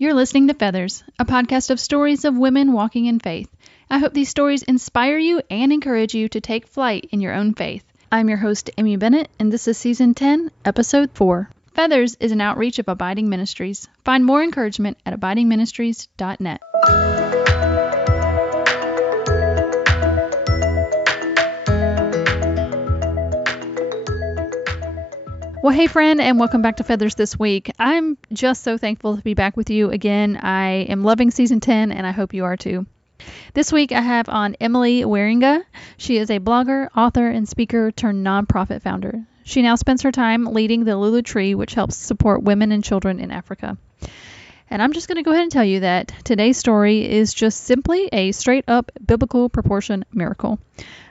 You're listening to Feathers, a podcast of stories of women walking in faith. I hope these stories inspire you and encourage you to take flight in your own faith. I'm your host, Amy Bennett, and this is Season 10, Episode 4. Feathers is an outreach of Abiding Ministries. Find more encouragement at abidingministries.net. Well, hey friend, and welcome back to Feathers this week. I'm just so thankful to be back with you again. I am loving Season 10, and I hope you are too. This week I have on Emily Wierenga. She is a blogger, author, and speaker turned nonprofit founder. She now spends her time leading the Lulu Tree, which helps support women and children in Africa. And I'm just going to go ahead and tell you that today's story is just simply a straight-up biblical proportion miracle.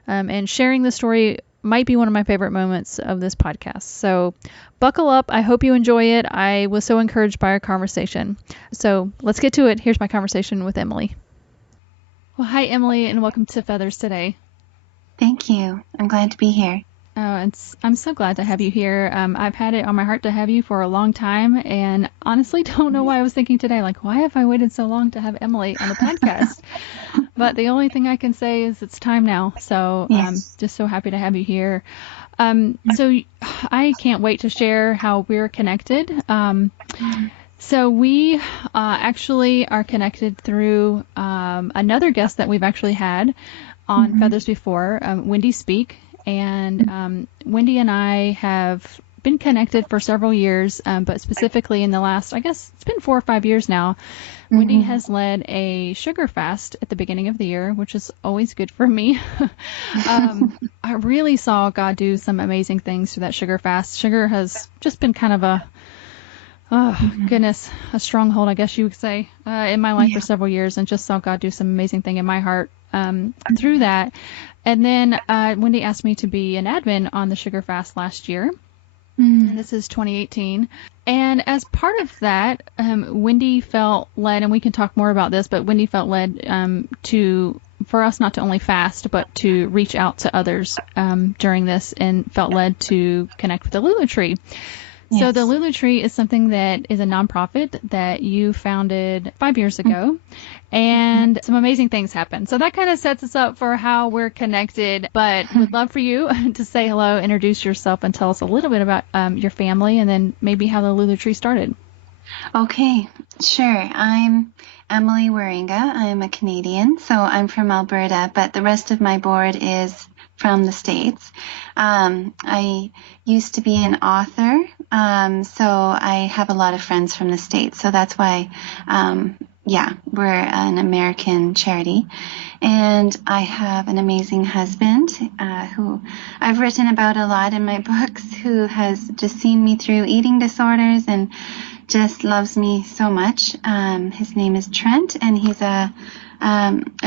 And sharing the story might be one of my favorite moments of this podcast. So buckle up. I hope you enjoy it. I was so encouraged by our conversation. So let's get to it. Here's my conversation with Emily. Well, hi, Emily, and welcome to Feathers today. Thank you. I'm glad to be here. Oh, I'm so glad to have you here. I've had it on my heart to have you for a long time, and honestly don't know why I was thinking today, like, why have I waited so long to have Emily on the podcast? But the only thing I can say is it's time now. So Yes. I'm just so happy to have you here. So I can't wait to share how we're connected. So we actually are connected through another guest that we've actually had on Feathers before, Wendy Speak. And Wendy and I have been connected for several years, but specifically in the last, I guess it's been 4 or 5 years now. Wendy has led a sugar fast at the beginning of the year, which is always good for me. I really saw God do some amazing things through that sugar fast. Sugar has just been kind of a stronghold, I guess you would say, in my life for several years, and just saw God do some amazing thing in my heart through that. And then Wendy asked me to be an admin on the Sugar Fast last year. And this is 2018. And as part of that, Wendy felt led, and we can talk more about this, but Wendy felt led for us not to only fast, but to reach out to others during this, and felt led to connect with the Lulu Tree. Yes. So the Lulu Tree is something that is a nonprofit that you founded 5 years ago, and some amazing things happened. So that kind of sets us up for how we're connected, but would love for you to say hello, introduce yourself, and tell us a little bit about your family, and then maybe how the Lulu Tree started. Okay, sure. I'm Emily Wierenga. I'm a Canadian, so I'm from Alberta, but the rest of my board is from the States. I used to be an author, so I have a lot of friends from the States. So that's why, we're an American charity. And I have an amazing husband who I've written about a lot in my books, who has just seen me through eating disorders and just loves me so much. His name is Trent, and he's a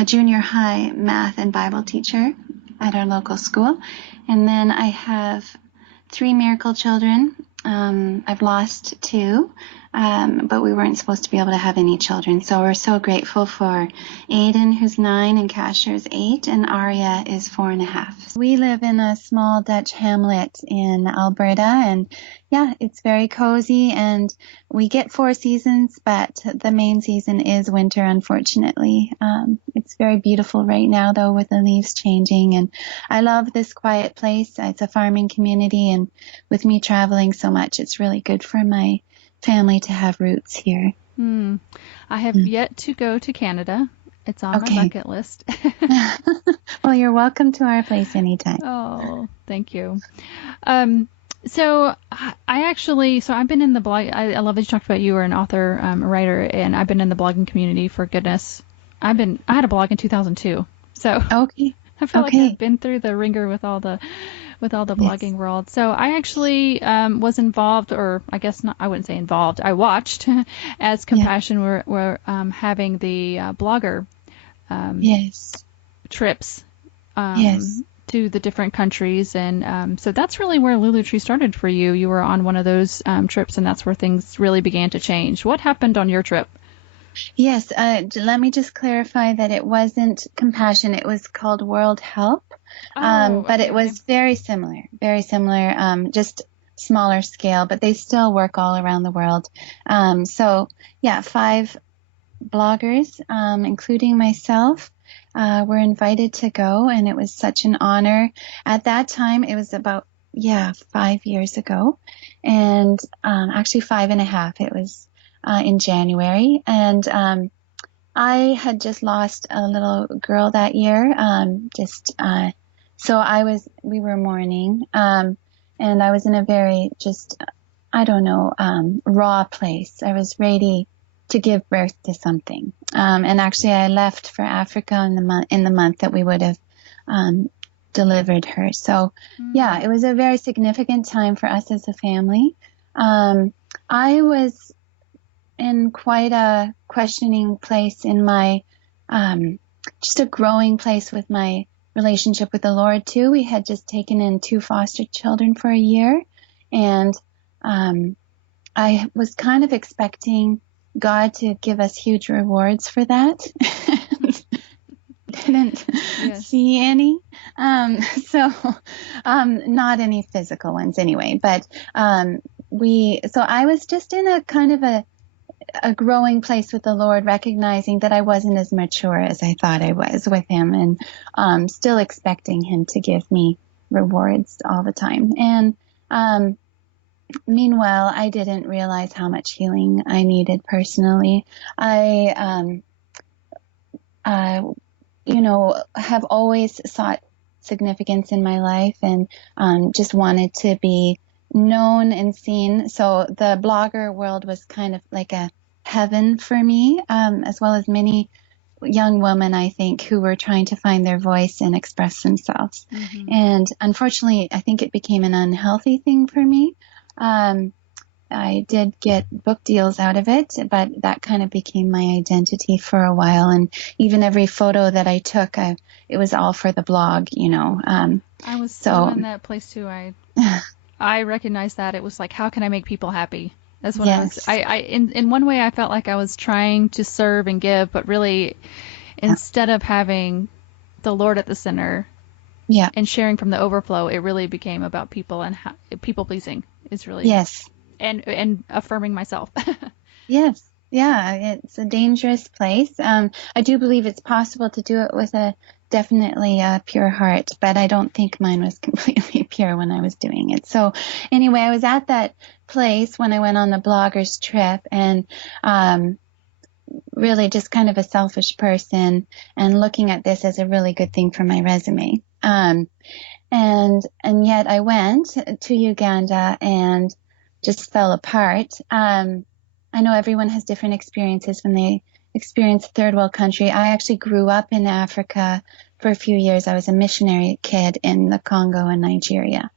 junior high math and Bible teacher at our local school. And then I have 3 miracle children. I've lost 2, but we weren't supposed to be able to have any children. So we're so grateful for Aiden, who's 9, and Kasher's 8, and Aria is 4.5. We live in a small Dutch hamlet in Alberta, and it's very cozy, and we get 4 seasons, but the main season is winter, unfortunately. It's very beautiful right now, though, with the leaves changing, and I love this quiet place. It's a farming community, and with me traveling so much, it's really good for my family to have roots here. I have yet to go to Canada. It's on my bucket list. Well, you're welcome to our place anytime. Oh, thank you. So I've been in the blog. I love that you talked about you were an author, a writer, and I've been in the blogging community for goodness. I had a blog in 2002. So I feel like I've been through the ringer with all the blogging world. So I actually was involved, or I guess not, I wouldn't say involved. I watched as Compassion were having the blogger trips to the different countries. And so that's really where Lulu Tree started for you. You were on one of those trips, and that's where things really began to change. What happened on your trip? Yes, let me just clarify that it wasn't Compassion. It was called World Help, but it was very similar, just smaller scale, but they still work all around the world. So yeah, 5 bloggers, including myself, were invited to go, and it was such an honor. At that time, it was about, 5 years ago, and actually 5.5. It was in January, and I had just lost a little girl that year. So we were mourning, and I was in a very I don't know, raw place. I was ready to give birth to something. And actually I left for Africa in the month that we would have, delivered her. So yeah, it was a very significant time for us as a family. I was in quite a questioning place in my, just a growing place with my relationship with the Lord too. We had just taken in 2 foster children for a year, and I was kind of expecting God to give us huge rewards for that. Didn't see any. Not any physical ones anyway, but so I was just in a kind of a growing place with the Lord, recognizing that I wasn't as mature as I thought I was with him, and still expecting him to give me rewards all the time. And meanwhile, I didn't realize how much healing I needed personally. I have always sought significance in my life, and just wanted to be known and seen. So the blogger world was kind of like a heaven for me, as well as many young women, I think, who were trying to find their voice and express themselves. Mm-hmm. And unfortunately, I think it became an unhealthy thing for me. I did get book deals out of it, but that kind of became my identity for a while. And even every photo that I took, it was all for the blog, I was so in that place too. I recognized that it was like, how can I make people happy? That's what in one way I felt like I was trying to serve and give, but really instead of having the Lord at the center and sharing from the overflow, it really became about people and people pleasing is really and affirming myself. Yes. Yeah, it's a dangerous place. I do believe it's possible to do it with definitely a pure heart, but I don't think mine was completely pure when I was doing it. So anyway, I was at that place when I went on the bloggers trip, and really just kind of a selfish person and looking at this as a really good thing for my resume. And yet I went to Uganda and just fell apart. I know everyone has different experiences when they experience third world country. I actually grew up in Africa for a few years. I was a missionary kid in the Congo and Nigeria.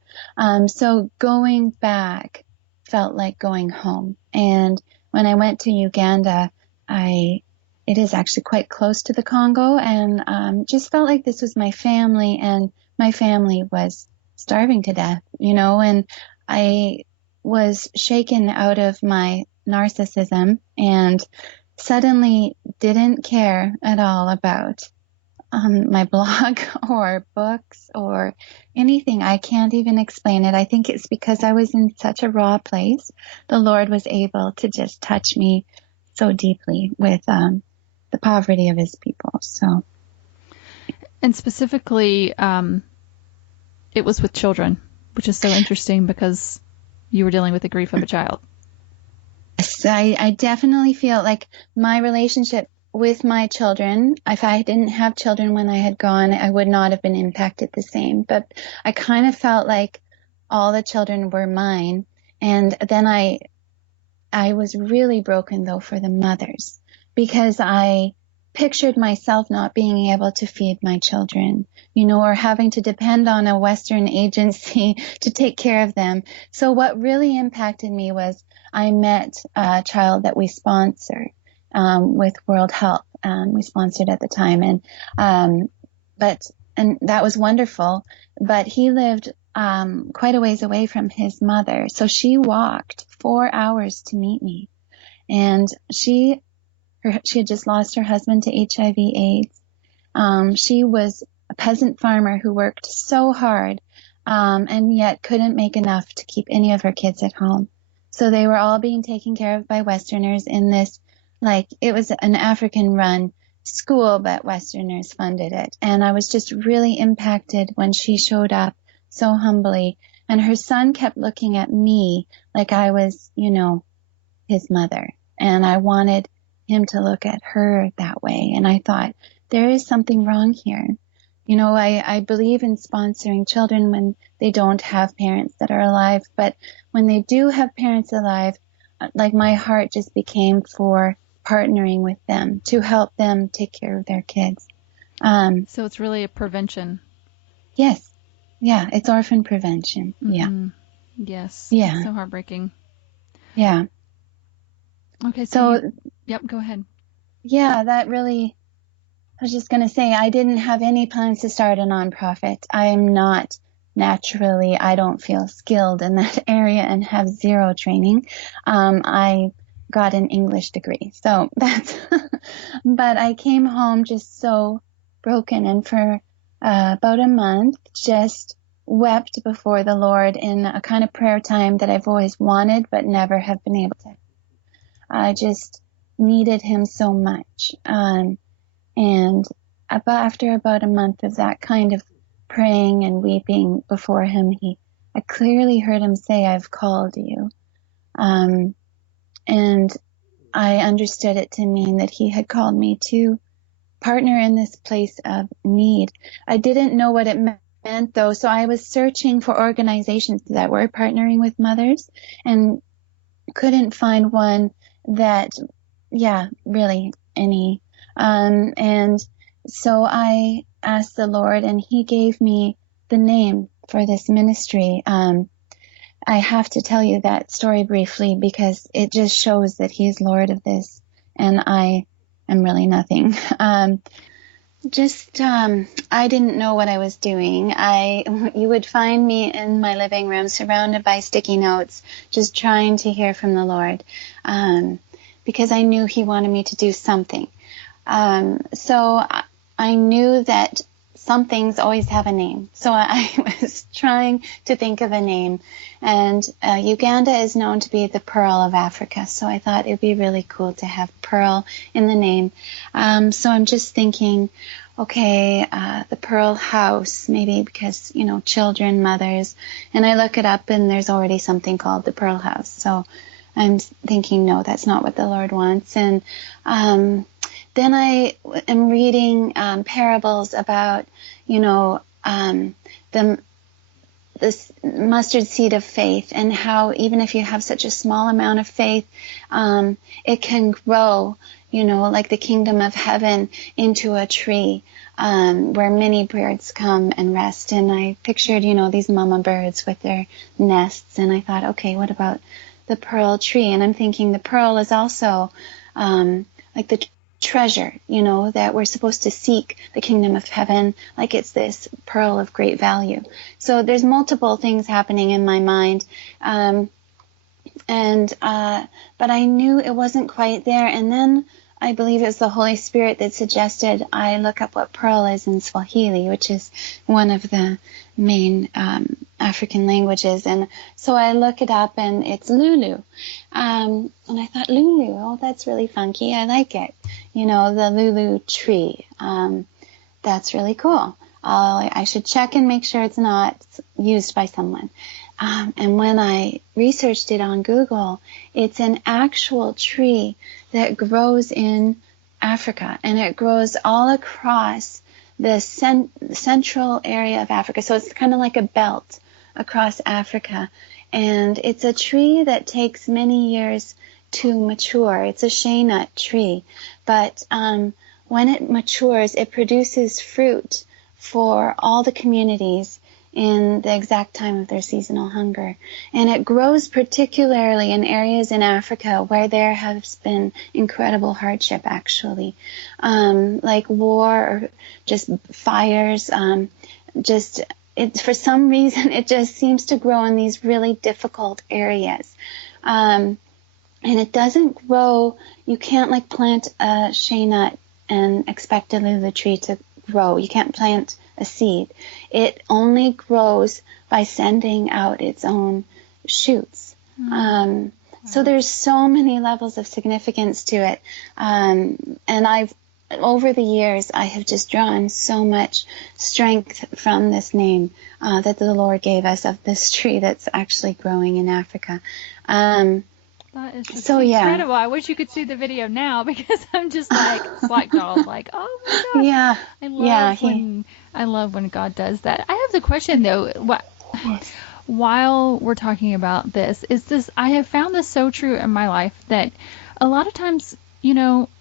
So going back felt like going home. And when I went to Uganda, it is actually quite close to the Congo, and just felt like this was my family, and my family was starving to death, and I was shaken out of my narcissism and suddenly didn't care at all about my blog or books or anything. I can't even explain it. I think it's because I was in such a raw place. The Lord was able to just touch me so deeply with the poverty of his people. So, and specifically, it was with children, which is so interesting because you were dealing with the grief of a child. Yes, I definitely feel like my relationship with my children, if I didn't have children when I had gone, I would not have been impacted the same. But I kind of felt like all the children were mine. And then I was really broken, though, for the mothers, because I pictured myself not being able to feed my children, or having to depend on a Western agency to take care of them. So what really impacted me was I met a child that we sponsored with World Health. We sponsored at the time, and that was wonderful. But he lived quite a ways away from his mother, so she walked 4 hours to meet me, and she had just lost her husband to HIV/AIDS. She was a peasant farmer who worked so hard and yet couldn't make enough to keep any of her kids at home. So they were all being taken care of by Westerners in this, like, it was an African-run school, but Westerners funded it. And I was just really impacted when she showed up so humbly. And her son kept looking at me like I was, his mother. And I wanted him to look at her that way. And I thought, there is something wrong here. I believe in sponsoring children when they don't have parents that are alive, but when they do have parents alive, like my heart just became for partnering with them to help them take care of their kids. So it's really a prevention. Yes. Yeah, it's orphan prevention. Mm-hmm. Yeah. Yes. Yeah. It's so heartbreaking. Yeah. Okay, so yep, go ahead. Yeah, that really, I was just going to say, I didn't have any plans to start a nonprofit. I am not naturally, I don't feel skilled in that area and have zero training. I got an English degree. So that's, but I came home just so broken, and for about a month just wept before the Lord in a kind of prayer time that I've always wanted but never have been able to. I just needed him so much. And after about a month of that kind of praying and weeping before him, I clearly heard him say, "I've called you." And I understood it to mean that he had called me to partner in this place of need. I didn't know what it meant though, so I was searching for organizations that were partnering with mothers and couldn't find one that, really any. And so I asked the Lord, and he gave me the name for this ministry. I have to tell you that story briefly because it just shows that he is Lord of this, and I am really nothing. I didn't know what I was doing. You would find me in my living room surrounded by sticky notes, just trying to hear from the Lord, because I knew he wanted me to do something. So I knew that some things always have a name. So I was trying to think of a name. And Uganda is known to be the Pearl of Africa. So I thought it'd be really cool to have Pearl in the name. So I'm just thinking, okay, the Pearl House, maybe because, children, mothers. And I look it up and there's already something called the Pearl House. So I'm thinking, no, that's not what the Lord wants. And then I am reading parables about, this mustard seed of faith, and how even if you have such a small amount of faith, it can grow, like the kingdom of heaven, into a tree where many birds come and rest. And I pictured, these mama birds with their nests, and I thought, okay, what about the pearl tree? And I'm thinking the pearl is also like the treasure, that we're supposed to seek the kingdom of heaven, like it's this pearl of great value. So there's multiple things happening in my mind, but I knew it wasn't quite there. And then I believe it was the Holy Spirit that suggested I look up what pearl is in Swahili, which is one of the main African languages. And so I look it up, and it's Lulu. And I thought, Lulu, oh, that's really funky. I like it. The Lulu Tree. That's really cool. I should check and make sure it's not used by someone. And when I researched it on Google, it's an actual tree that grows in Africa, and it grows all across the central area of Africa. So it's kind of like a belt across Africa. And it's a tree that takes many years to mature. It's a shea nut tree. But when it matures, it produces fruit for all the communities in the exact time of their seasonal hunger. And it grows particularly in areas in Africa where there has been incredible hardship, actually, like war or just fires. For some reason, it just seems to grow in these really difficult areas. And it doesn't grow, you can't plant a shea nut and expect a Lulu tree to grow. You can't plant a seed. It only grows by sending out its own shoots. So there's so many levels of significance to it. And over the years, I have just drawn so much strength from this name that the Lord gave us of this tree that's actually growing in Africa. That is just incredible. I wish you could see the video now because I'm just like slack-jawed, like, oh my gosh. Yeah. I love when God does that. I have the question though. While we're talking about this, I have found this so true in my life that a lot of times,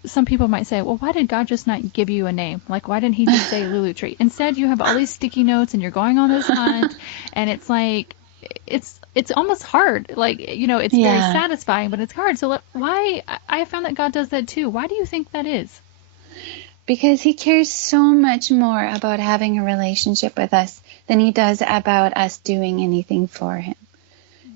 some people might say, well, why did God just not give you a name? Like, why didn't he just say Lulu Tree? Instead, you have all these sticky notes and you're going on this hunt and it's like, it's almost hard. Like, it's very satisfying, but it's hard. So why, I have found that God does that too. Why do you think that is? Because he cares so much more about having a relationship with us than he does about us doing anything for him.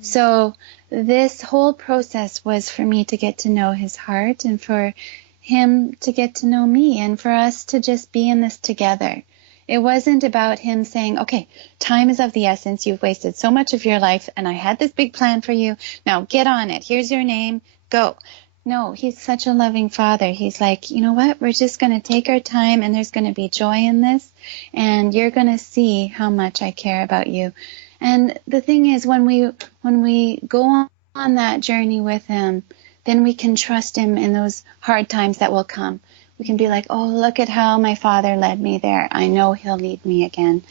So this whole process was for me to get to know his heart and for him to get to know me and for us to just be in this together. It wasn't about him saying, okay, time is of the essence. You've wasted so much of your life and I had this big plan for you. Now get on it. Here's your name. Go. No, he's such a loving father. He's like, you know what? We're just going to take our time and there's going to be joy in this and you're going to see how much I care about you. And the thing is, when we go on that journey with him, then we can trust him in those hard times that will come. We can be like, oh, look at how my father led me there. I know he'll lead me again.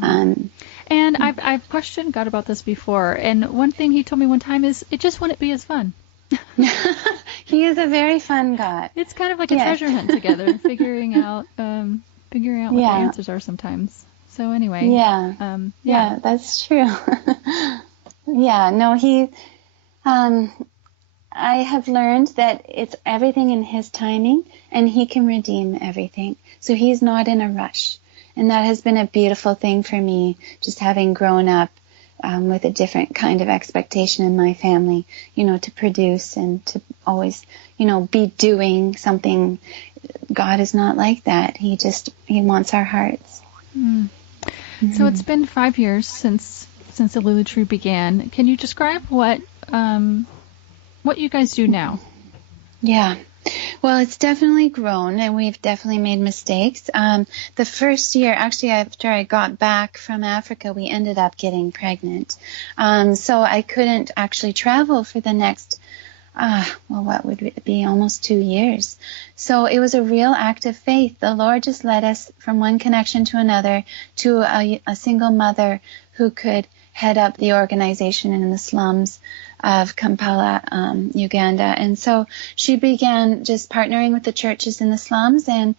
And I've questioned God about this before. And one thing he told me one time is, it just wouldn't be as fun. He is a very fun God. It's kind of like a treasure hunt together, figuring out what the answers are sometimes. So anyway. Yeah, that's true. I have learned that it's everything in his timing and he can redeem everything. So he's not in a rush. And that has been a beautiful thing for me, just having grown up with a different kind of expectation in my family, to produce and to always, be doing something. God is not like that. He wants our hearts. So it's been 5 years since the Lulu Tree began. Can you describe what you guys do now? Yeah. Well, it's definitely grown and we've definitely made mistakes. The first year, actually, after I got back from Africa, we ended up getting pregnant. So I couldn't actually travel for the next, what would it be, almost 2 years. So it was a real act of faith. The Lord just led us from one connection to another to a single mother who could head up the organization in the slums of Kampala, Uganda. And so she began just partnering with the churches in the slums, and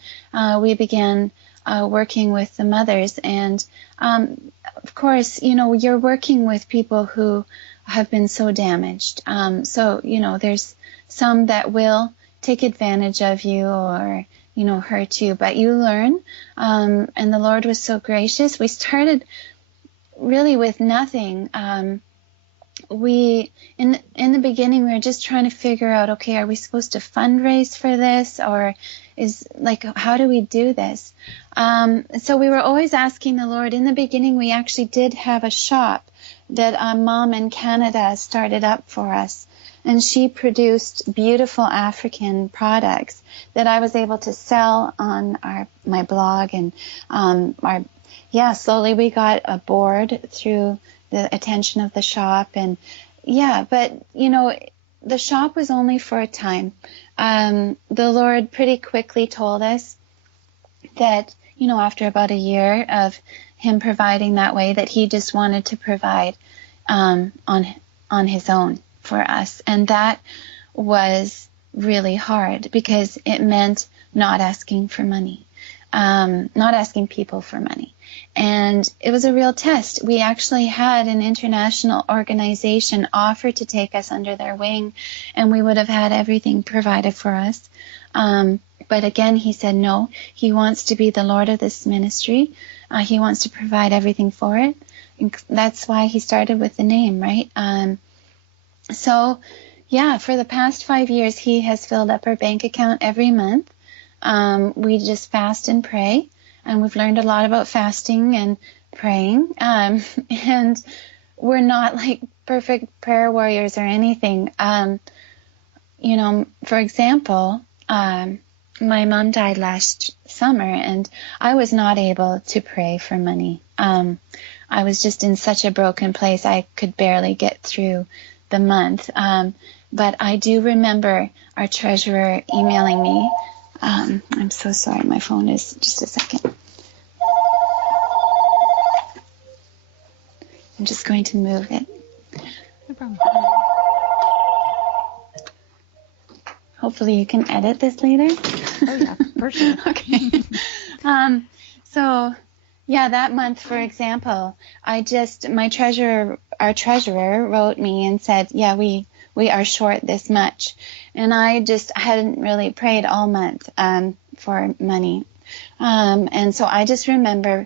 we began working with the mothers. And of course, you're working with people who have been so damaged. So, there's some that will take advantage of you or, hurt you, but you learn. And the Lord was so gracious. We started really with nothing. In the beginning, we were just trying to figure out, okay, are we supposed to fundraise for this, or how do we do this? So we were always asking the Lord. In the beginning, we actually did have a shop that Mom in Canada started up for us, and she produced beautiful African products that I was able to sell on my blog, and slowly we got a board through the attention of the shop. And but the shop was only for a time. The Lord pretty quickly told us that, after about a year of him providing that way, that he just wanted to provide on his own for us. And that was really hard because it meant not asking for money, not asking people for money. And it was a real test. We actually had an international organization offer to take us under their wing, and we would have had everything provided for us. But again, he said no. He wants to be the Lord of this ministry. He wants to provide everything for it. And that's why he started with the name, right? So, for the past 5 years, he has filled up our bank account every month. We just fast and pray. and we've learned a lot about fasting and praying. And we're not like perfect prayer warriors or anything. For example, my mom died last summer, and I was not able to pray for money. I was just in such a broken place. I could barely get through the month. But I do remember our treasurer emailing me. I'm so sorry. My phone is just a second. I'm just going to move it. No problem. Hopefully you can edit this later. Oh, yeah, for sure. Okay. So, yeah, that month, for example, our treasurer wrote me and said, yeah, we are short this much. And I just hadn't really prayed all month for money. And so I just remember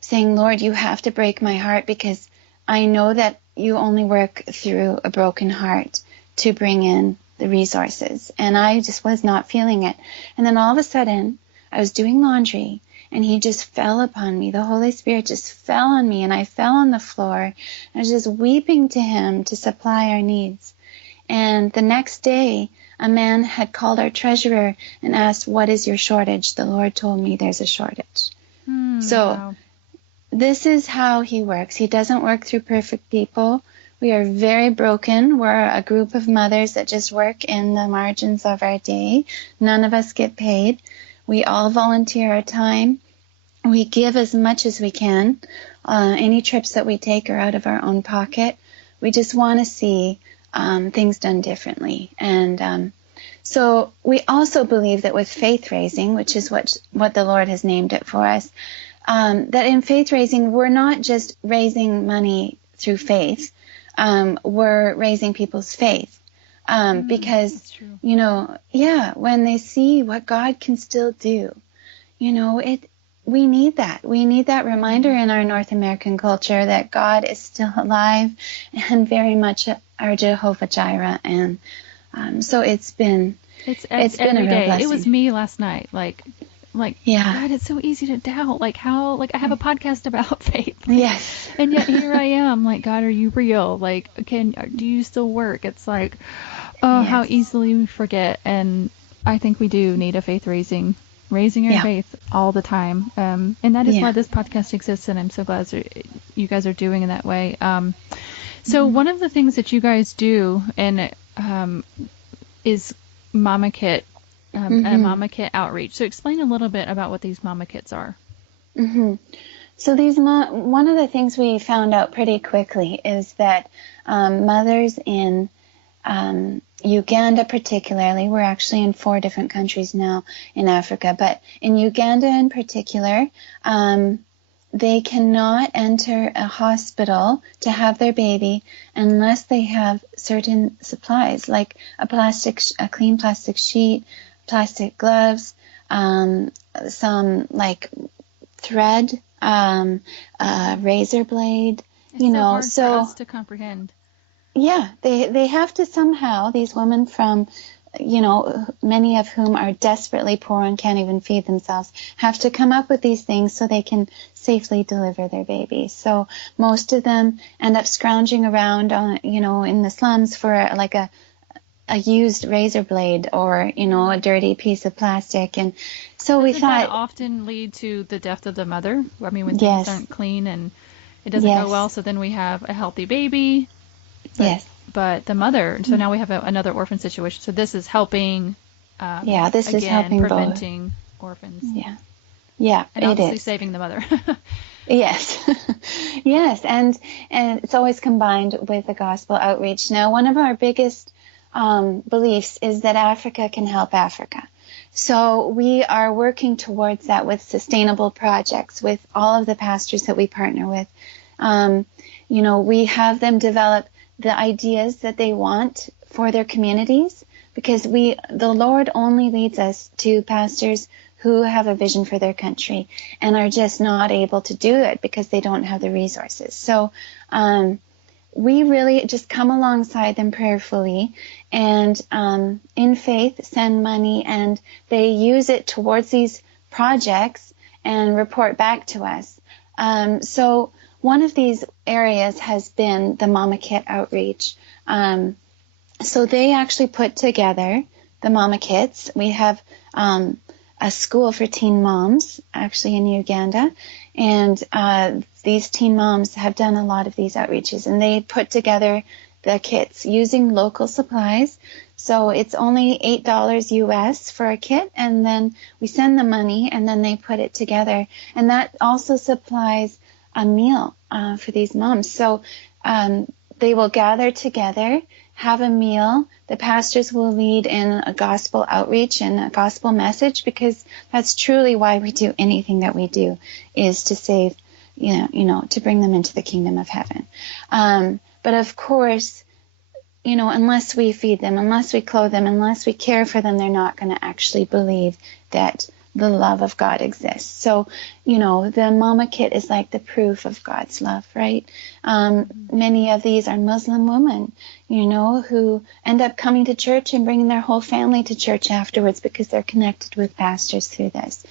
saying, Lord, you have to break my heart, because I know that you only work through a broken heart to bring in the resources. And I just was not feeling it. And then all of a sudden, I was doing laundry, and he just fell upon me. The Holy Spirit just fell on me, and I fell on the floor. I was just weeping to him to supply our needs. And the next day, a man had called our treasurer and asked, what is your shortage? The Lord told me there's a shortage. Wow. This is how he works. He doesn't work through perfect people. We are very broken. We're a group of mothers that just work in the margins of our day. None of us get paid. We all volunteer our time. We give as much as we can. Any trips that we take are out of our own pocket. We just want to see things done differently. And so we also believe that with faith raising, which is what the Lord has named it for us, that in faith raising, we're not just raising money through faith. We're raising people's faith. Because, when they see what God can still do, we need that. We need that reminder in our North American culture that God is still alive and very much our Jehovah Jireh. And so it's been a real blessing. It was me last night. Like, God, it's so easy to doubt. Like I have a podcast about faith. Yes. And yet here I am. Like, God, are you real? Like, do you still work? It's like, yes. How easily we forget. And I think we do need a faith raising our faith all the time. And that is why this podcast exists. And I'm so glad you guys are doing in that way. So one of the things that you guys do is Mama Kit. A Mama Kit outreach. So explain a little bit about what these Mama Kits are. So one of the things we found out pretty quickly is that mothers in Uganda particularly, we're actually in 4 different countries now in Africa, but in Uganda in particular, they cannot enter a hospital to have their baby unless they have certain supplies, like a clean plastic sheet, plastic gloves, some like thread, razor blade, it's hard for us to comprehend. Yeah, they have to somehow, these women from, many of whom are desperately poor and can't even feed themselves, have to come up with these things so they can safely deliver their babies. So most of them end up scrounging around, in the slums for like a used razor blade or, a dirty piece of plastic. And so we thought... that often lead to the death of the mother? I mean, when things aren't clean and it doesn't go well, so then we have a healthy baby. But the mother, so now we have another orphan situation. So this is helping, is helping preventing orphans. Yeah, and obviously saving the mother. Yes. Yes, and it's always combined with the gospel outreach. Now, one of our biggest beliefs is that Africa can help Africa. So we are working towards that with sustainable projects, with all of the pastors that we partner with. We have them develop the ideas that they want for their communities, because the Lord only leads us to pastors who have a vision for their country and are just not able to do it because they don't have the resources. So we really just come alongside them prayerfully and in faith send money, and they use it towards these projects, and report back to us. So one of these areas has been the Mama Kit outreach. So they actually put together the Mama Kits. We have a school for teen moms actually in Uganda, and these teen moms have done a lot of these outreaches, and they put together the kits using local supplies. So it's only $8 US for a kit, and then we send the money, and then they put it together, and that also supplies a meal for these moms. So they will gather together, have a meal. The pastors will lead in a gospel outreach and a gospel message, because that's truly why we do anything that we do, is to save, to bring them into the kingdom of heaven. But of course, unless we feed them, unless we clothe them, unless we care for them, they're not going to actually believe that the love of God exists. So, the Mama Kit is like the proof of God's love, right? Many of these are Muslim women, who end up coming to church and bringing their whole family to church afterwards because they're connected with pastors through this.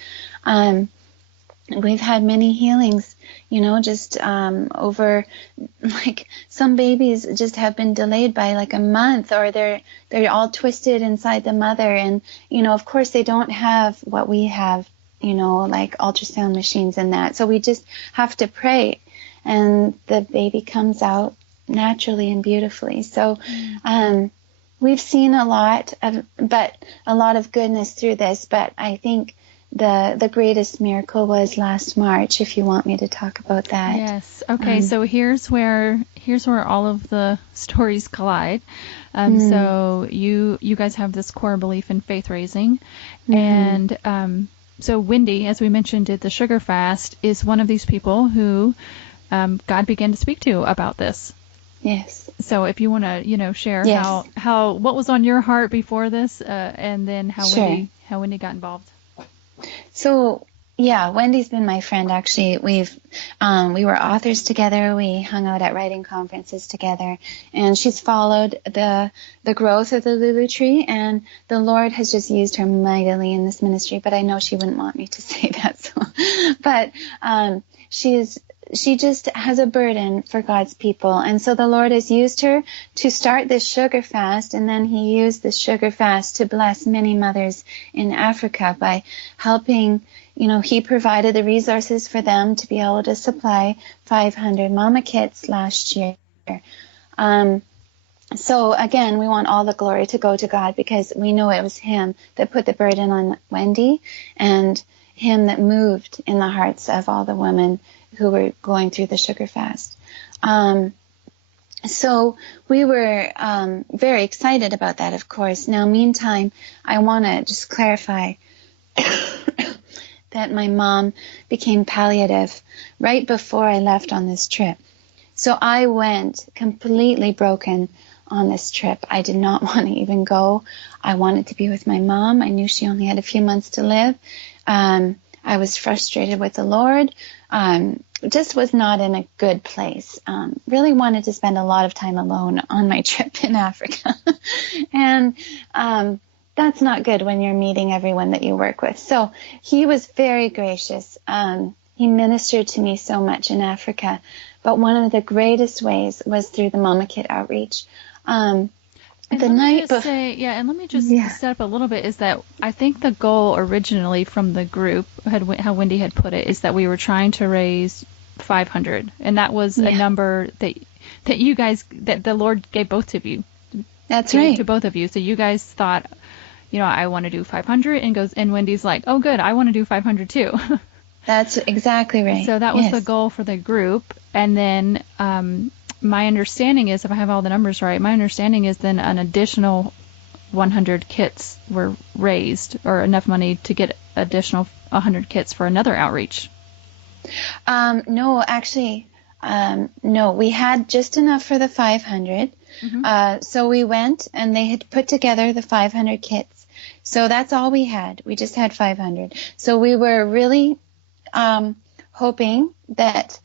We've had many healings, just over, like, some babies just have been delayed by like a month, or they're all twisted inside the mother, and of course they don't have what we have, like ultrasound machines and that. So we just have to pray, and the baby comes out naturally and beautifully. So we've seen a lot of goodness through this, but I think the greatest miracle was last March, if you want me to talk about that. Yes. Okay. So here's where all of the stories collide. So you guys have this core belief in faith raising, and so Wendy, as we mentioned, did the sugar fast, is one of these people who God began to speak to about this. Yes. So if you want to, share how what was on your heart before this, and then how Wendy got involved. So, yeah, Wendy's been my friend, actually. We were authors together. We hung out at writing conferences together, and she's followed the growth of the Lulu Tree, and the Lord has just used her mightily in this ministry, but I know she wouldn't want me to say that. So, but she just has a burden for God's people. And so the Lord has used her to start this sugar fast, and then he used this sugar fast to bless many mothers in Africa by helping, he provided the resources for them to be able to supply 500 Mama Kits last year. So again, we want all the glory to go to God, because we know it was him that put the burden on Wendy, and him that moved in the hearts of all the women who were going through the sugar fast. So we were very excited about that, of course. Now, meantime, I want to just clarify that my mom became palliative right before I left on this trip. So I went completely broken on this trip. I did not want to even go. I wanted to be with my mom. I knew she only had a few months to live. I was frustrated with the Lord. Just was not in a good place. Really wanted to spend a lot of time alone on my trip in Africa. And that's not good when you're meeting everyone that you work with. So he was very gracious. He ministered to me so much in Africa. But one of the greatest ways was through the Mama Kit outreach. And let me just set up a little bit, is that I think the goal originally from the group, how Wendy had put it, is that we were trying to raise 500, and that was a number that you guys, that the Lord gave both of you. That's right. To both of you. So you guys thought, I want to do 500, and Wendy's like, oh good, I want to do 500 too. That's exactly right. So that was the goal for the group, and then my understanding is, if I have all the numbers right, my understanding is then an additional 100 kits were raised, or enough money to get additional 100 kits for another outreach. No, actually, no. We had just enough for the 500. So we went, and they had put together the 500 kits. So that's all we had. We just had 500. So we were really hoping that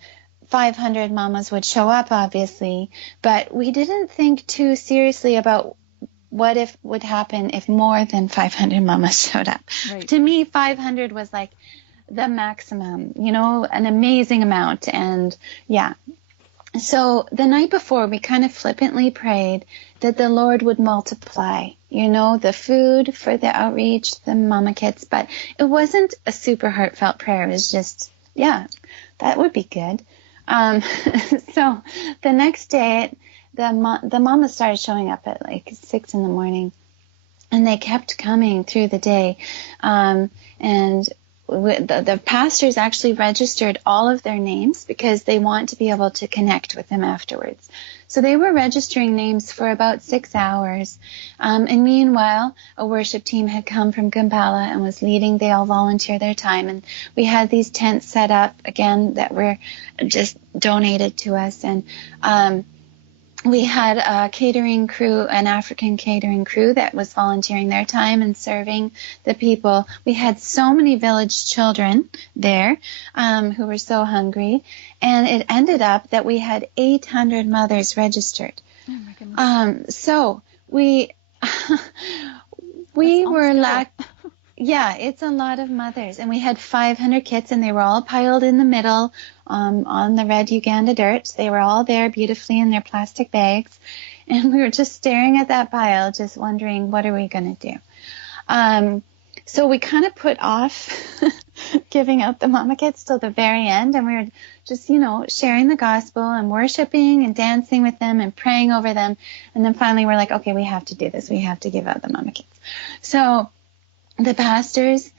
500 mamas would show up, obviously, but we didn't think too seriously about what if would happen if more than 500 mamas showed up. Right. To me, 500 was like the maximum, an amazing amount. And yeah. So the night before, we kind of flippantly prayed that the Lord would multiply, the food for the outreach, the mama kits, but it wasn't a super heartfelt prayer. It was just, yeah, that would be good. So the next day, the mama started showing up at like 6 a.m, and they kept coming through the day. And the pastors actually registered all of their names because they want to be able to connect with them afterwards. So they were registering names for about 6 hours. And meanwhile, a worship team had come from Kampala and was leading. They all volunteered their time. And we had these tents set up, again, that were just donated to us. And we had a catering crew, an African catering crew that was volunteering their time and serving the people. We had so many village children there who were so hungry. And it ended up that we had 800 mothers registered. Oh, my goodness. So we were like, yeah, it's a lot of mothers. And we had 500 kits, and they were all piled in the middle on the red Uganda dirt. They were all there beautifully in their plastic bags. And we were just staring at that pile, just wondering, what are we going to do? So we kind of put off giving out the mama kits till the very end. And we were just, sharing the gospel and worshiping and dancing with them and praying over them. And then finally we're like, okay, we have to do this. We have to give out the mama kits. So the pastors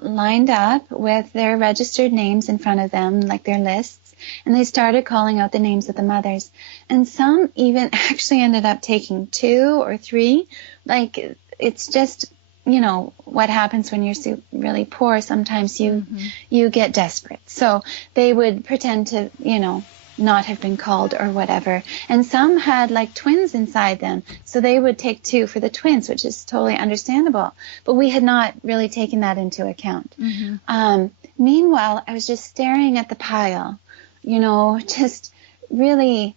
lined up with their registered names in front of them, like their lists, and they started calling out the names of the mothers. And some even actually ended up taking 2 or 3. Like, it's just, what happens when you're really poor. Sometimes you get desperate. So they would pretend to, not have been called or whatever. And some had like twins inside them, so they would take 2 for the twins, which is totally understandable. But we had not really taken that into account. Meanwhile, I was just staring at the pile, just really,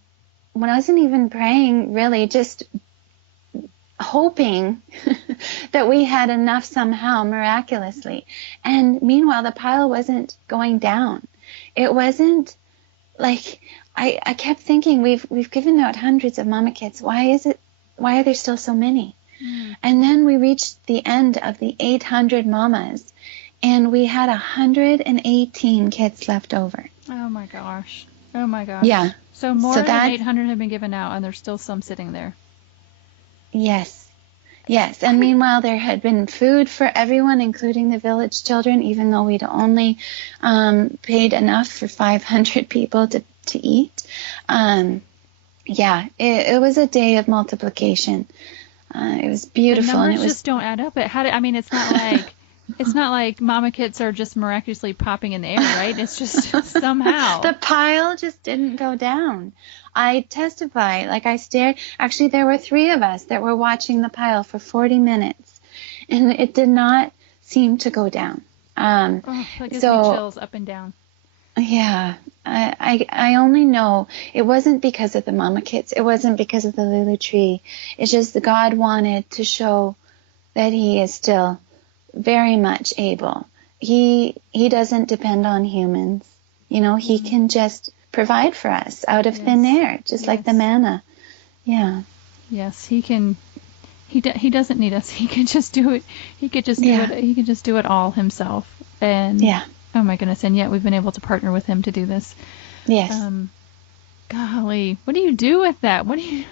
when I wasn't even praying, really just hoping that we had enough somehow miraculously. And meanwhile, the pile wasn't going down. It wasn't like, I kept thinking, we've given out hundreds of mama kits. Why are there still so many? And then we reached the end of the 800 mamas, and we had 118 kits left over. Oh my gosh. Oh my gosh. Yeah. So more than 800 have been given out, and there's still some sitting there. Yes. Yes. And meanwhile, there had been food for everyone, including the village children, even though we'd only paid enough for 500 people to eat. It was a day of multiplication. It was beautiful. The numbers and it was just don't add up. It's not like mama kits are just miraculously popping in the air, right? It's just somehow. The pile just didn't go down. I testify, like I stared. Actually, there were 3 of us that were watching the pile for 40 minutes, and it did not seem to go down. That gives me chills up and down. Yeah, I only know it wasn't because of the mama kits. It wasn't because of the Lulu Tree. It's just that God wanted to show that He is still very much able. He doesn't depend on humans. He can just provide for us out of thin air, just like the manna. Yeah. Yes, He can. He doesn't need us. He can just do it. He could just do it. He can just do it all Himself. And oh my goodness! And yet we've been able to partner with Him to do this. Yes. Golly, what do you do with that? What do you?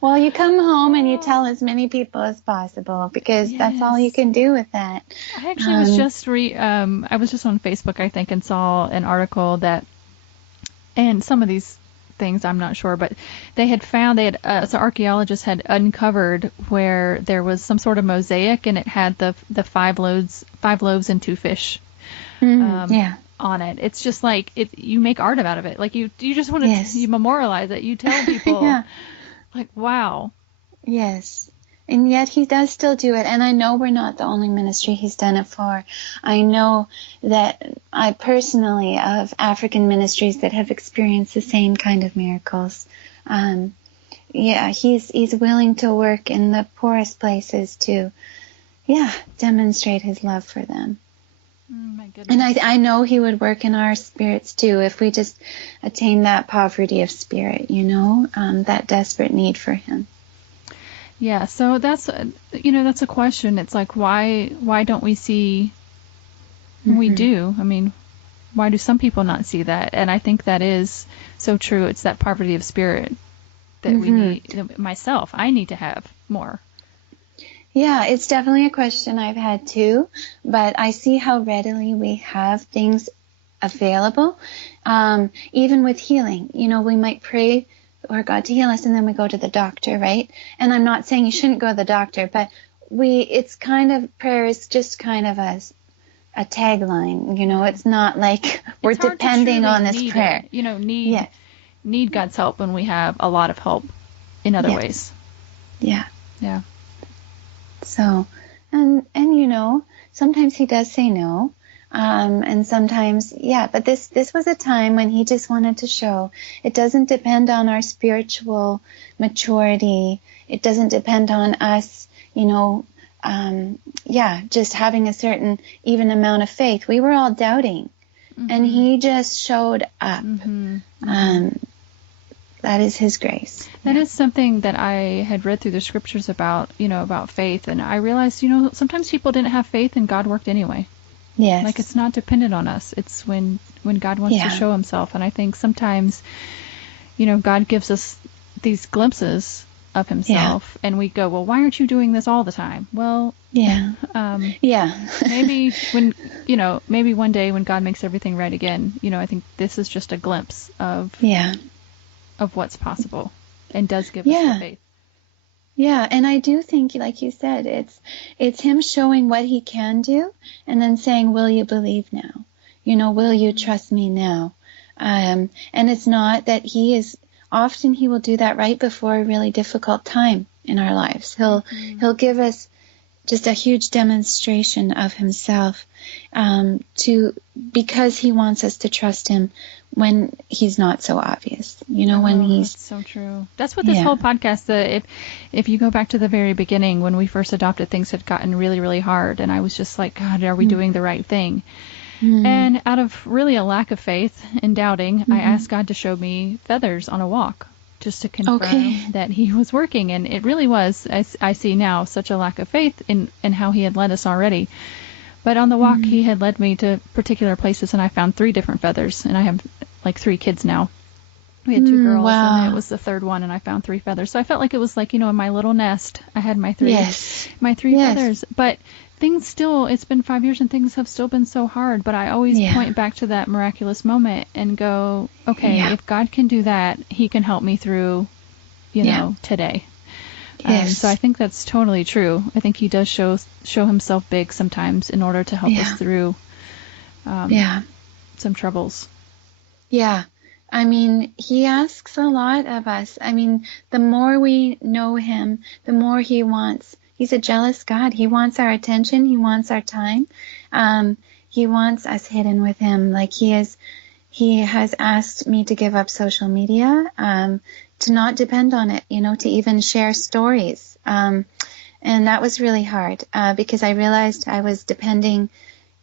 Well, you come home and you tell as many people as possible, because that's all you can do with that. I actually was just I was just on Facebook, I think, and saw an article that, and some of these things I'm not sure, but they had found, so archaeologists had uncovered where there was some sort of mosaic, and it had the 5 loaves and 2 fish on it. It's just like you make art out of it. Like you just want to you memorialize it. You tell people like, wow. Yes. And yet He does still do it. And I know we're not the only ministry He's done it for. I know that I personally of African ministries that have experienced the same kind of miracles. He's willing to work in the poorest places to, demonstrate His love for them. And goodness. I know he would work in our spirits too if we just attain that poverty of spirit, that desperate need for him. Yeah, so that's that's a question. It's like why don't we see? We do. I mean, why do some people not see that? And I think that is so true. It's that poverty of spirit that we need. Myself, I need to have more. Yeah, it's definitely a question I've had too, but I see how readily we have things available. Even with healing, we might pray for God to heal us and then we go to the doctor, right? And I'm not saying you shouldn't go to the doctor, but it's kind of, prayer is just kind of a tagline, it's not like we're depending on this prayer. Need God's help when we have a lot of help in other ways. Yeah. Yeah. So, and sometimes he does say no. And sometimes, but this was a time when he just wanted to show it doesn't depend on our spiritual maturity. It doesn't depend on us, just having a certain even amount of faith. We were all doubting and he just showed up. That is his grace. That is something that I had read through the scriptures about faith. And I realized, sometimes people didn't have faith and God worked anyway. Yes. Like it's not dependent on us. It's when God wants to show himself. And I think sometimes, God gives us these glimpses of himself and we go, well, why aren't you doing this all the time? Well, maybe maybe one day when God makes everything right again, I think this is just a glimpse of what's possible and does give us the faith. Yeah, and I do think, like you said, it's him showing what he can do and then saying, will you believe now? Will you trust me now? And it's not that often he will do that right before a really difficult time in our lives. He'll give us just a huge demonstration of himself because he wants us to trust him when he's not so obvious, when he's... That's so true. That's what this whole podcast, if you go back to the very beginning, when we first adopted, things had gotten really, really hard. And I was just like, God, are we doing the right thing? And out of really a lack of faith and doubting, I asked God to show me feathers on a walk just to confirm that he was working. And it really was, as I see now, such a lack of faith in how he had led us already. But on the walk, he had led me to particular places, and I found 3 different feathers. And I have like 3 kids now. We had 2 girls, and it was the 3rd one, and I found 3 feathers. So I felt like it was like, in my little nest, I had my 3 feathers. But things still, it's been 5 years, and things have still been so hard. But I always point back to that miraculous moment and go, okay, if God can do that, he can help me through, today. So I think that's totally true. I think he does show himself big sometimes in order to help us through some troubles. Yeah. I mean, he asks a lot of us. I mean, the more we know him, the more he wants. He's a jealous God. He wants our attention. He wants our time. He wants us hidden with him. Like he has asked me to give up social media, to not depend on it, to even share stories. And that was really hard, because I realized I was depending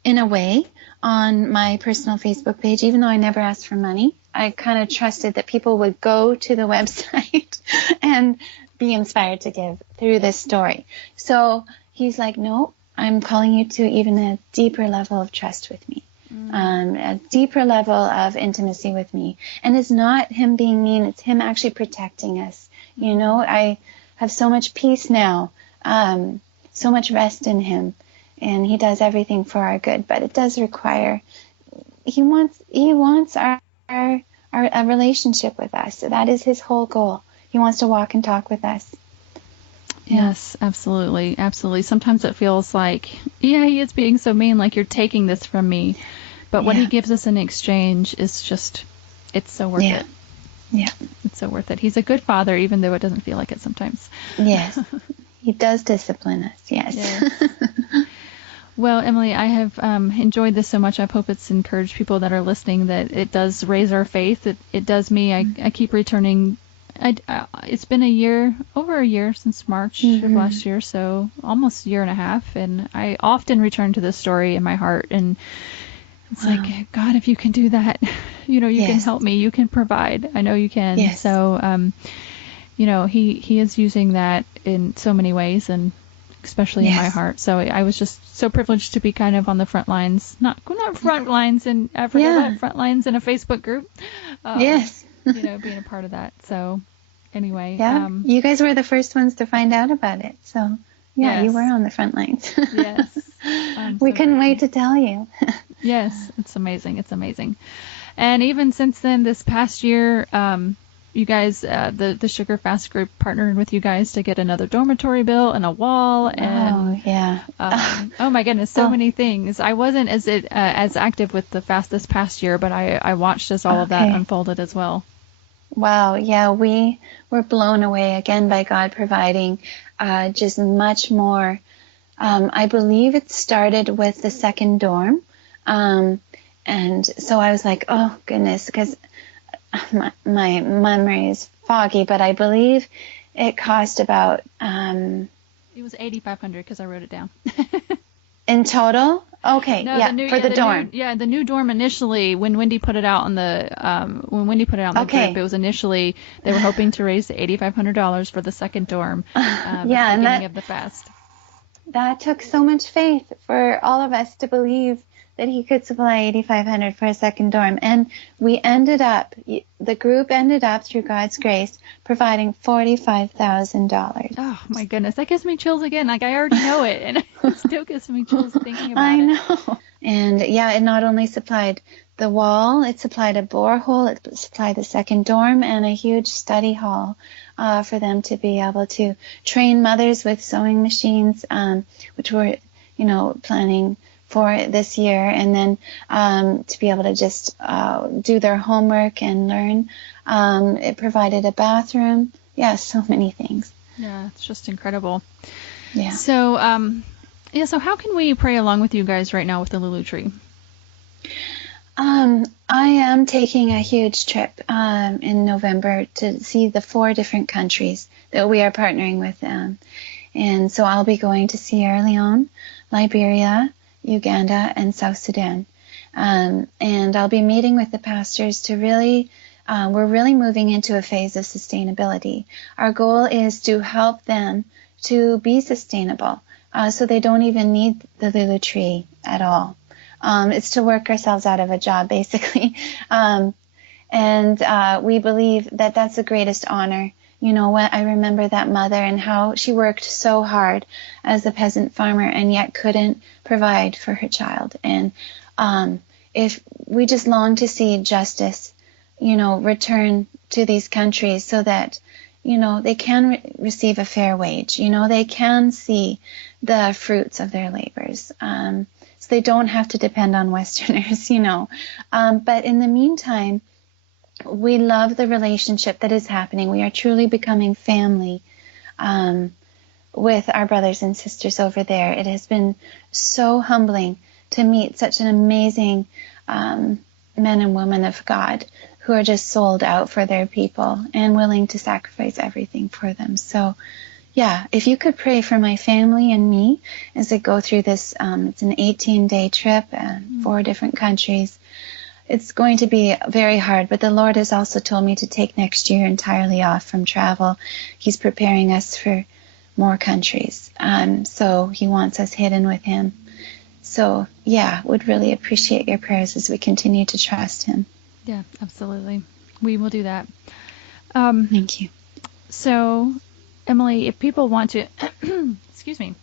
in a way on my personal Facebook page, even though I never asked for money. I kind of trusted that people would go to the website and be inspired to give through this story. So he's like, no, I'm calling you to even a deeper level of trust with me, a deeper level of intimacy with me. And it's not him being mean, it's him actually protecting us. I have so much peace now, so much rest in him, and he does everything for our good. But it does require, he wants a relationship with us. So that is his whole goal. He wants to walk and talk with us. Yes, absolutely. Absolutely. Sometimes it feels like, he is being so mean, like you're taking this from me. But what he gives us in exchange is just, it's so worth it. Yeah. It's so worth it. He's a good father, even though it doesn't feel like it sometimes. Yes. He does discipline us. Yes. Well, Emily, I have enjoyed this so much. I hope it's encouraged people that are listening that it does raise our faith. It does me. I keep returning. It's been over a year since March of last year, so almost a year and a half. And I often return to this story in my heart and It's Wow. like, God, if you can do that, you can help me, you can provide. I know you can. Yes. So, he is using that in so many ways, and especially in my Yes. heart. So I was just so privileged to be kind of on the front lines, not front lines in Africa, but front lines in a Facebook group. Yes. Being a part of that. So anyway. Yeah. You guys were the first ones to find out about it. So yeah, you Yes. were on the front lines. Yes. We couldn't wait to tell you. Yes. It's amazing. It's amazing. And even since then, this past year, you guys, the Sugar Fast group partnered with you guys to get another dormitory built and a wall. And, yeah. Oh my goodness, so many things. I wasn't as active with the fast this past year, but I watched as all of that unfolded as well. Wow. Yeah, we were blown away again by God providing just much more. I believe it started with the second dorm. And so I was like, oh goodness, because my memory is foggy, but I believe it cost about it was $8,500 because I wrote it down. In total? Okay, no, yeah, for the dorm. The new dorm initially, when Wendy put it out on the group, it was initially they were hoping to raise $8,500 for the second dorm. At the beginning of the fast. That took so much faith for all of us to believe that he could supply $8,500 for a second dorm. And the group ended up, through God's grace, providing $45,000. Oh my goodness, that gives me chills again. Like, I already know it, and it still gives me chills thinking about it. I know. And yeah, it not only supplied the wall, it supplied a borehole, it supplied the second dorm, and a huge study hall for them to be able to train mothers with sewing machines, which we're, planning for this year, and then to be able to just do their homework and learn. It provided a bathroom. Yeah, so many things. Yeah, it's just incredible. Yeah. So, so how can we pray along with you guys right now with the Lulu Tree? I am taking a huge trip in November to see the 4 different countries that we are partnering with them. And so I'll be going to Sierra Leone, Liberia, Uganda, and South Sudan. And I'll be meeting with the pastors to we're really moving into a phase of sustainability. Our goal is to help them to be sustainable, so they don't even need the Lulu Tree at all. It's to work ourselves out of a job, basically. And we believe that that's the greatest honor. When I remember that mother and how she worked so hard as a peasant farmer and yet couldn't provide for her child. And if we just long to see justice, return to these countries so that, they can receive a fair wage. They can see the fruits of their labors. So they don't have to depend on Westerners, But in the meantime, we love the relationship that is happening. We are truly becoming family with our brothers and sisters over there. It has been so humbling to meet such an amazing men and women of God who are just sold out for their people and willing to sacrifice everything for them. So, yeah, if you could pray for my family and me as I go through this, it's an 18-day trip and 4 different countries. It's going to be very hard, but the Lord has also told me to take next year entirely off from travel. He's preparing us for more countries. So he wants us hidden with him. So, yeah, would really appreciate your prayers as we continue to trust him. Yeah, absolutely. We will do that. Thank you. So, Emily, if people want to, excuse me,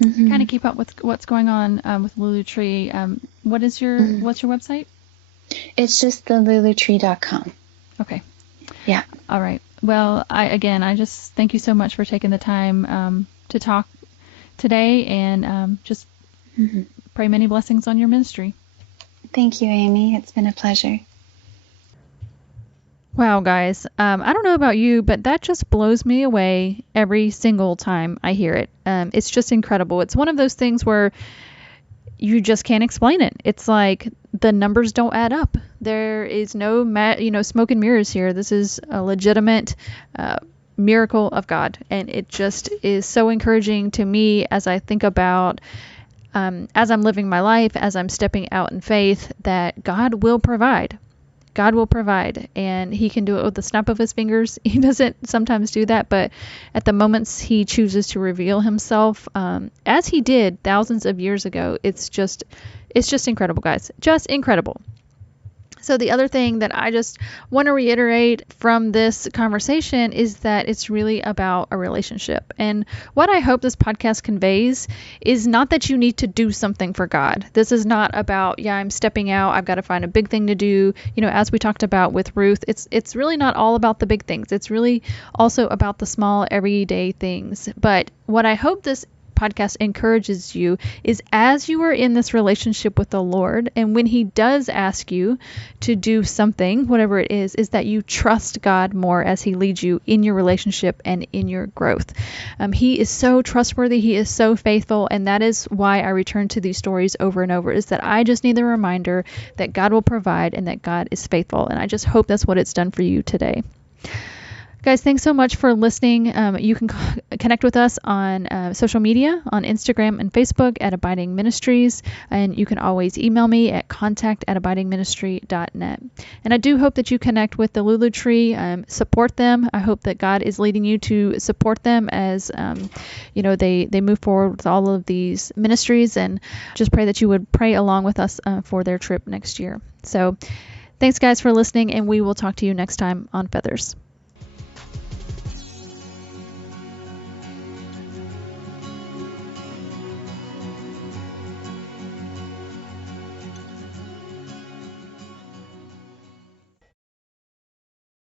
kind of keep up with what's going on with Lulu Tree, what's your website? It's just thelulutree.com. Okay. Yeah. All right. Well, I just thank you so much for taking the time to talk today, and just pray many blessings on your ministry. Thank you, Amy. It's been a pleasure. Wow, guys. I don't know about you, but that just blows me away every single time I hear it. It's just incredible. It's one of those things where you just can't explain it. It's like the numbers don't add up. There is no, smoke and mirrors here. This is a legitimate miracle of God. And it just is so encouraging to me as I think about as I'm living my life, as I'm stepping out in faith, that God will provide. God will provide, and he can do it with the snap of his fingers. He doesn't sometimes do that, but at the moments he chooses to reveal himself, as he did thousands of years ago, it's just incredible, guys. Just incredible. So the other thing that I just want to reiterate from this conversation is that it's really about a relationship. And what I hope this podcast conveys is not that you need to do something for God. This is not about, I'm stepping out, I've got to find a big thing to do. As we talked about with Ruth, it's really not all about the big things. It's really also about the small everyday things. But what I hope this podcast encourages you is, as you are in this relationship with the Lord, and when he does ask you to do something, whatever it is that you trust God more as he leads you in your relationship and in your growth. He is so trustworthy. He is so faithful. And that is why I return to these stories over and over, is that I just need the reminder that God will provide and that God is faithful. And I just hope that's what it's done for you today. Guys, thanks so much for listening. You can connect with us on social media, on Instagram and Facebook at Abiding Ministries, and you can always email me at contact@abidingministry.net. And I do hope that you connect with the Lulu Tree, support them. I hope that God is leading you to support them as they move forward with all of these ministries, and just pray that you would pray along with us for their trip next year. So thanks, guys, for listening, and we will talk to you next time on Feathers.